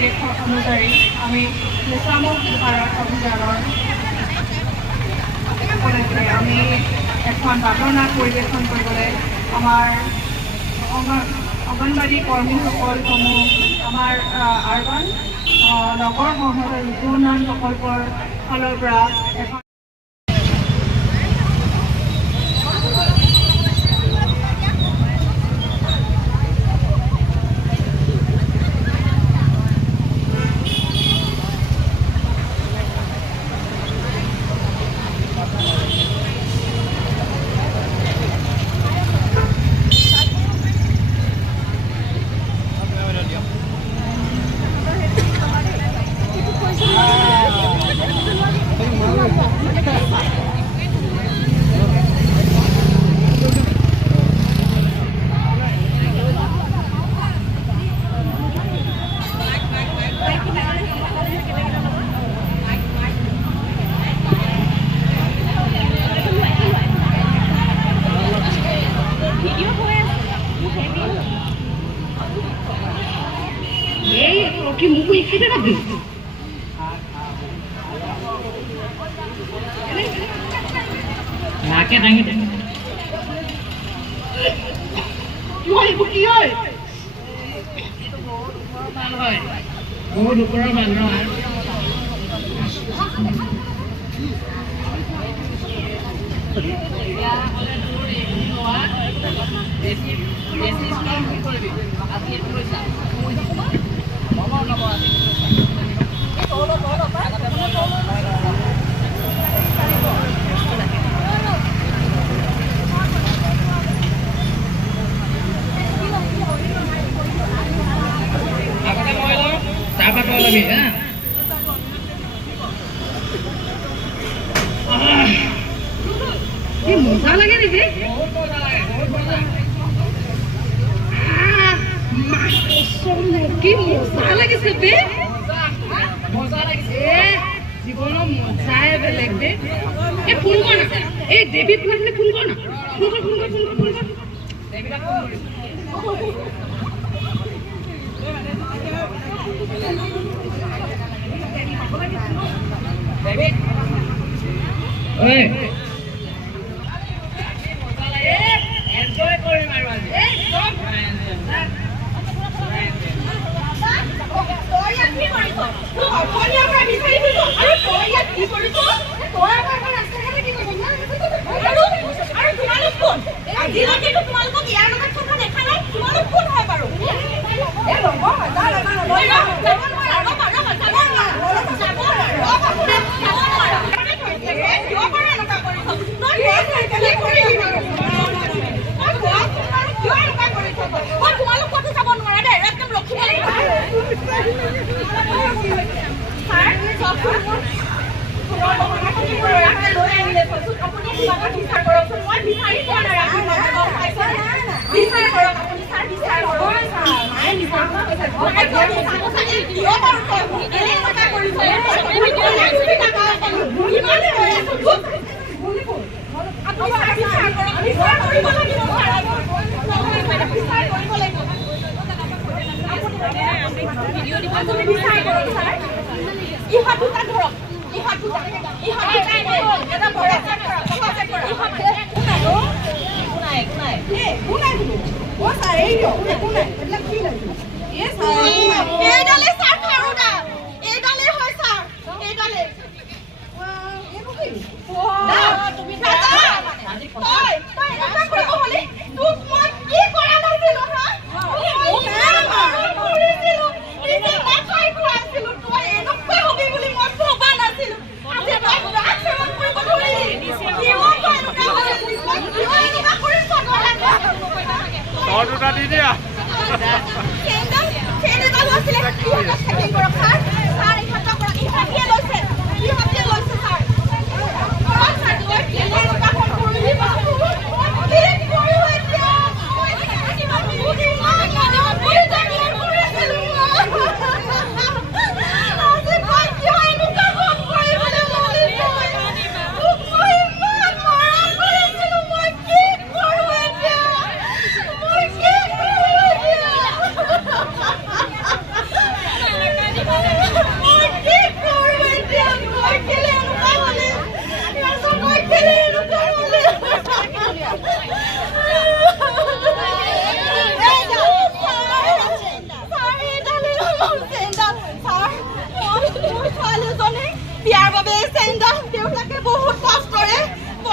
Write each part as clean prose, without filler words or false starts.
নিৰ্দেশ অনুযায়ী আমি নিচামুক্ত ভাৰত অভিযানৰ উপলক্ষে আমি এখন বাদনাট পৰিৱেশন কৰিবলৈ আমাৰ অংগনবাড়ী কৰ্মীসকলসমূহ আমাৰ আৰবান নগৰ সংসদৰ ঋতু উন্নয়ন প্ৰকল্পৰ ফালৰ পৰা এখন que muito conhecida na vida. Rakyat angin. Jual ibu kiai. Oh, dukura mana? Lagi ya. Ini masa lagi nih sih? Masuk lagi masa lagi sih? Masa lagi sih? Jikono masa ya belakang. Full mana? Devi full ni full mana? Full. Devi dah full. David. Oi. Enjoy kori marwa. Stop. Toya ki koriso? Toya ka bisari diso. Are toya ki koriso? Toya ka rasta kare ki koriso? Are tumalok kon? Aji lagi to tumalok ইয়াৰ লগত কথা দেখা নাই তুমালক কোন হয় বাৰু? এ ৰবা দাঁড়া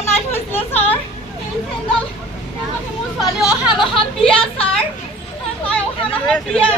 বনাই থৈছিলে ছাৰ এই চেণ্ডেল মোৰ ছোৱালী অহা মাহত বিয়া ছাৰ তাই অহা মাহত বিয়া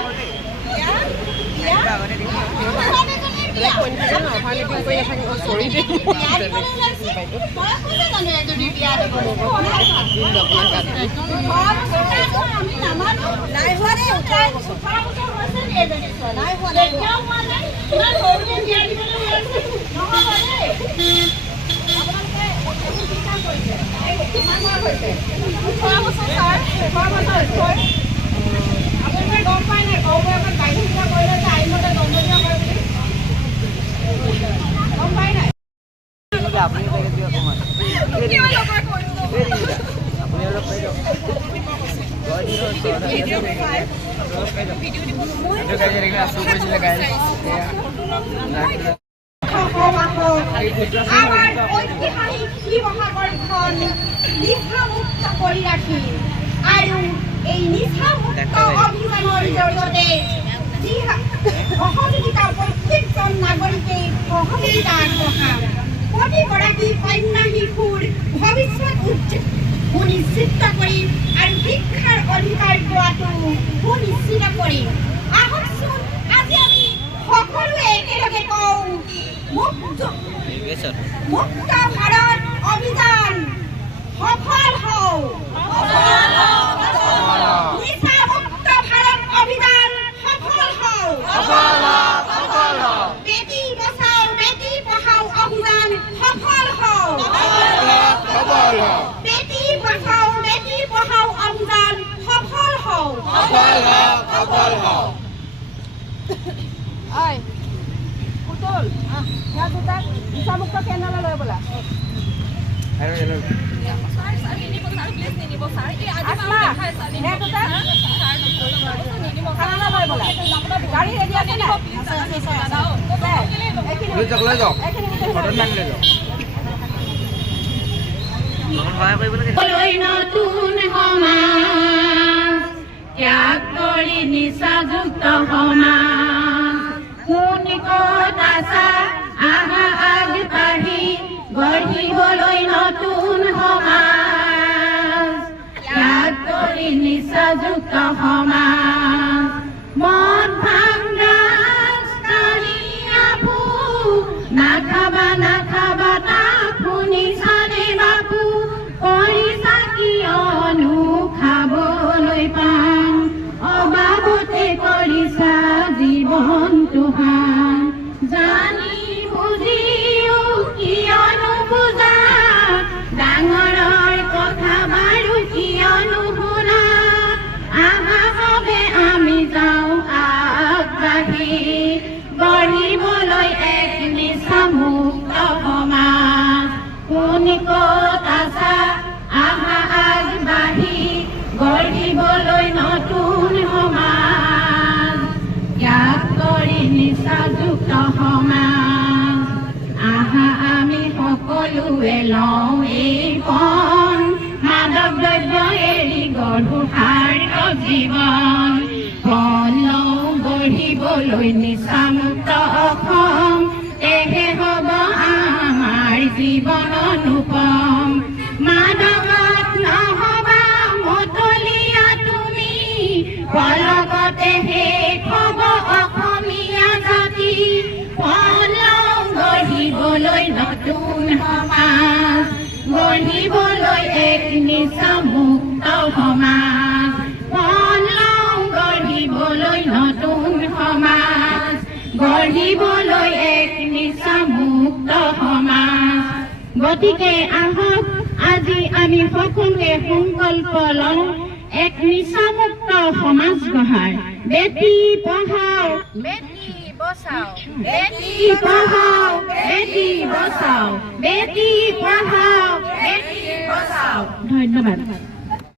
আপোনালোকে গম পায় নাই গৰু এখন গাড়ী চিন্তা কৰিলে যে আইনমতে দণ্ডনীয় হয় বুলি গম পায় নাই আপুনি তাকে দিয়ক অকণমান আপুনি অলপ পাই দিয়ক আমাৰ ঐতিহাসিক শিৱসাগৰখন নিচামুক্ত কৰি ৰাখি আৰু এই নিচামুক্ত অভিযানৰ জৰিয়তে যি সহযোগিতা প্ৰত্যেকজন নাগৰিকে সহযোগিতা আগবঢ়াম প্ৰতিগৰাকী কন্যা শিশুৰ ভৱিষ্যত সুনিশ্চিত কৰিম আৰু শিক্ষাৰ অধিকাৰ পোৱাটো সুনিশ্চিত কৰিম আহকচোন আজি আমি সকলোৱে একেলগে কওঁ মুক্ত ভাৰত অভিযান সফল হওঁ নিচামুক্ত ভাৰত অভিযান সফল হওঁ বেটি বচাও বেটি পঢ়াও অভিযান সফল হওঁ বেটি বচাও বেটি পঢ়াও অভিযান সফল হওঁ পুতুল ইয়াৰ দুটাক নিচামুক্ত কেন্দ্ৰলৈ লৈ ব'লা গাড়ী ৰেডি আছে নাই লৈ যাওক ফটোত মাৰি লৈ যাওক সহায় কৰিব লাগে নতুন সমাজ ত্যাগ কৰি নিচাযুক্ত সমাজ কোন ক'ত আছা আহা আগবাঢ়ি গঢ়িবলৈ নতুন সমাজ ত্যাগ কৰি নিচাযুক্ত সমাজ মদ ভাং ড্ৰাগছ কানিয়াবু নাখাবা নাখাবা তাক শুনিছানে বাপু কৰিছা কিয়নো খাবলৈ পাম অবাবতে কৰিছা জীৱনটো হান জানি বুজিও কিয়নো বুজা ডাঙৰৰ কথা বাৰু কিয়নো শুনা আহা সবে আমি যাওঁ আগবাঢ়ি গঢ়িবলৈ এক নিচামুক্ত সমাজ কোন ক'ত আছা আহা আগবাঢ়ি গঢ়িবলৈ নতুন সমাজ ত্যাগ কৰি নিচাযুক্ত সমাজ আহা আমি সকলোৱে লওঁ এই পণ মাদক দ্ৰব্য এৰি গঢ়ো সাৰ্থক জীৱন পণ লওঁ গঢ়িবলৈ নিচামুক্ত অসম তেহে হ'ব আমাৰ জীৱন অনুপম মাদকত নহবা মতলীয়া তুমি পলকতে শেষ হ'ব অসমীয়া জাতি পণ লওঁ গঢ়িবলৈ নতুন সমাজ গঢ়িবলৈ এক নিচামুক্ত সমাজ পণ লওঁ গঢ়িবলৈ নতুন সমাজ গঢ়িবলৈ এক নিচামুক্ত সমাজ গতিকে আহক আজি আমি সকলোৱে সংকল্প লওঁ এক নিচামুক্ত সমাজ গঢ়াৰ বেটি পঢ়াও বেটি বচাও বেটি পঢ়াও বেটি বচাও বেটি পঢ়াও বেটি বচাও ধন্যবাদ।